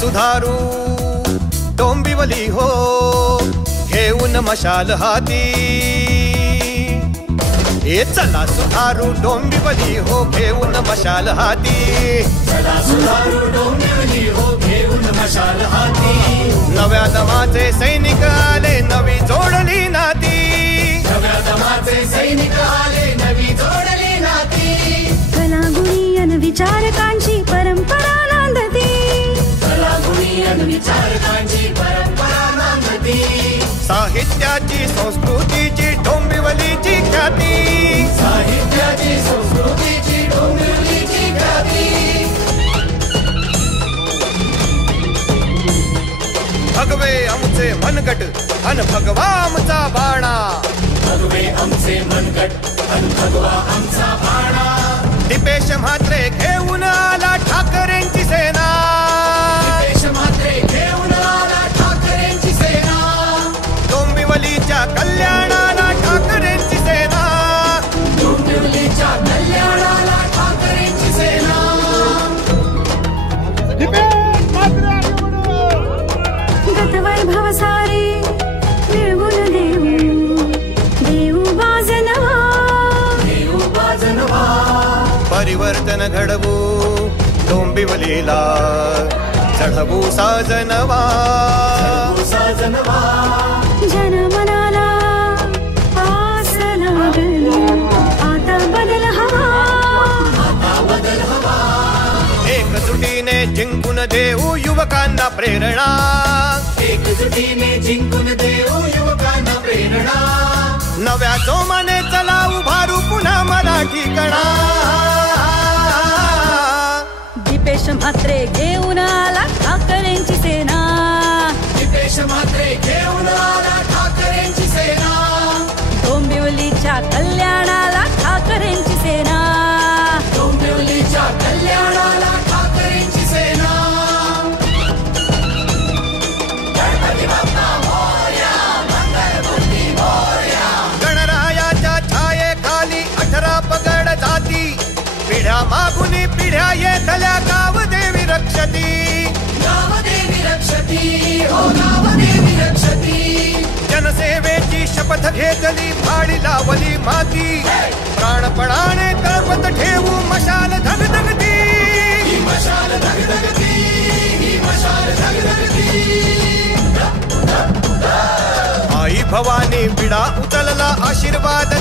सुधारू डोंबिवली हो घेऊन मशाल हाती, ए चला सुधारू डोंबिवली हो घेऊन मशाल हाती, चला सुधारू डोंबिवली हो घेऊन मशाल हाती। नव्या दमाचे सैनिक आले नवी जोडली नाती, नव्या दमाचे सैनिक आले नवी जोडली नाती। कलागुणी अन विचारकांची परंपरा नांदती, कलागुणी अन विचारकांची परंपरा नांदती। साहित्याची संस्कृतीची डोंबिवलीची ख्याती, साहित्याची संस्कृतीची डोंबिवलीची ख्याती। भगवे आमचे मनगट अन भगवा आमचा बाणा, भगवे आमचे मनगट अन भगवा आमचा बाणा। दीपेश म्हात्रे घेऊन आला ठाकरेंची सेना, दीपेश म्हात्रे घेऊन आला ठाकरेंची सेना। डोंबिवलीच्या कल्याणाला ठाकरेंची सेना, डोंबिवलीच्या कल्याणाला ठाकरेंची सेना। गतवैभव सारे मिळवून देऊ, देऊ बाजनवा, देऊ बाजनवा। परिवर्तन घडवू डोंबिवलीला चढवू साजनवा, साजनवा। जनमनाला आस लागली, आता बदल हवा, आता बदल हवा। एकजुटीने जिंकून देऊ युवकांना प्रेरणा, एकजुटीने जिंकून देऊ युवकांना प्रेरणा। नव्या जोमाने चला उभारू पुन्हा मराठी कणा। दीपेश म्हात्रे घेऊन आला ठाकरेंची सेना, दीपेश म्हात्रे घेऊन आला ठाकरेंची सेना। डोंबिवलीच्या कल्याणाला ठाकरेंची सेना, डोंबिवलीच्या कल्याणाला ठाकरेंची सेना। गणपती बाप्पा मोरया, मंगलमूर्ती मोरया। गणरायाच्या छायेखाली 18 पगड जाती, पिढ्या मागुनी पिढ्या येतल्या गावदेवी रक्षती, गावदेवी रक्षती, हो गावदेवी रक्षती। जनसेवेची शपथ घेतली भाडी लावली माती, प्राणपणाने तळपत ठेवू मशाल धगधगती, ही मशाल धगधगती, ही मशाल धगधगती। आई भवानी विडा उचलला आशीर्वाद